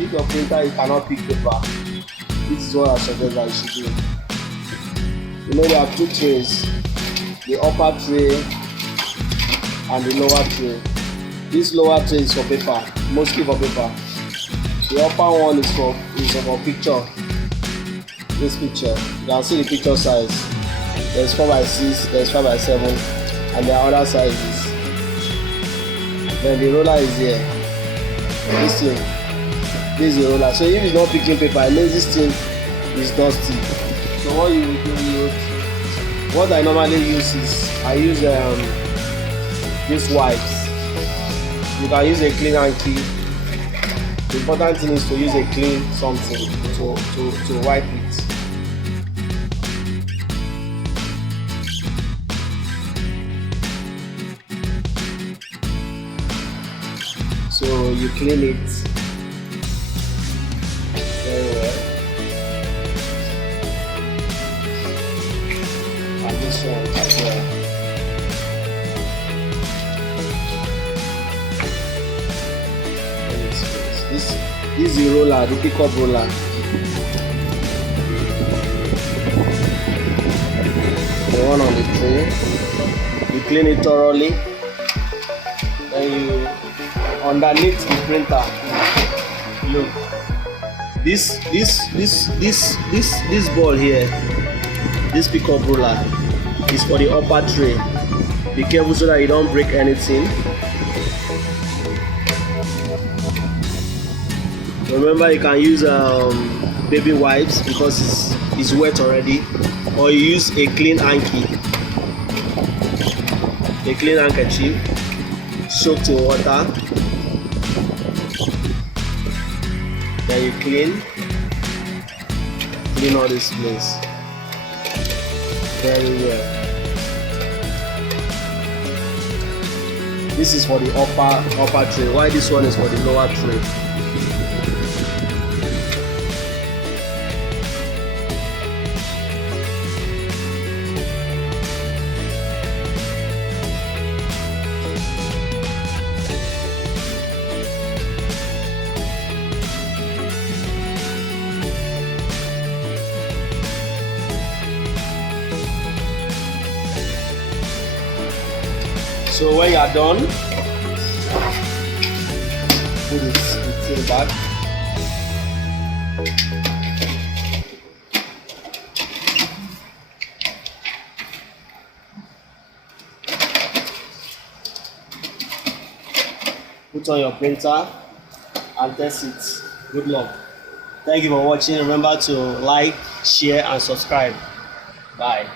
if your printer you cannot pick paper, this is what I suggest that you should do. You know there are two trays, the upper tray and the lower tray. This lower tray is for paper, mostly for paper. The upper one is for picture. This picture, you can see the picture size. There's 4x6, there's 5x7, and there are other sizes. Then the roller is here. This thing, this is the roller. So if it's not picking paper, it means this thing is dusty. So what you will do, what I normally use is I use these wipes. You can use a clean hanky. The important thing is to use a clean something to wipe it. So you clean it very well. And this one as well. This is the roller, the pickup roller. The one on the tray. You clean it thoroughly. Then you underneath the printer. Look. This ball here, this pickup roller is for the upper tray. Be careful so that you don't break anything. Remember, you can use baby wipes because it's wet already, or you use a clean hanky, a clean handkerchief soaked in water. Then you clean all this place very well. This is for the upper tray, while this one is for the lower tray. So when you are done, put it back. Put on your printer and test it. Good luck. Thank you for watching. Remember to like, share and subscribe. Bye.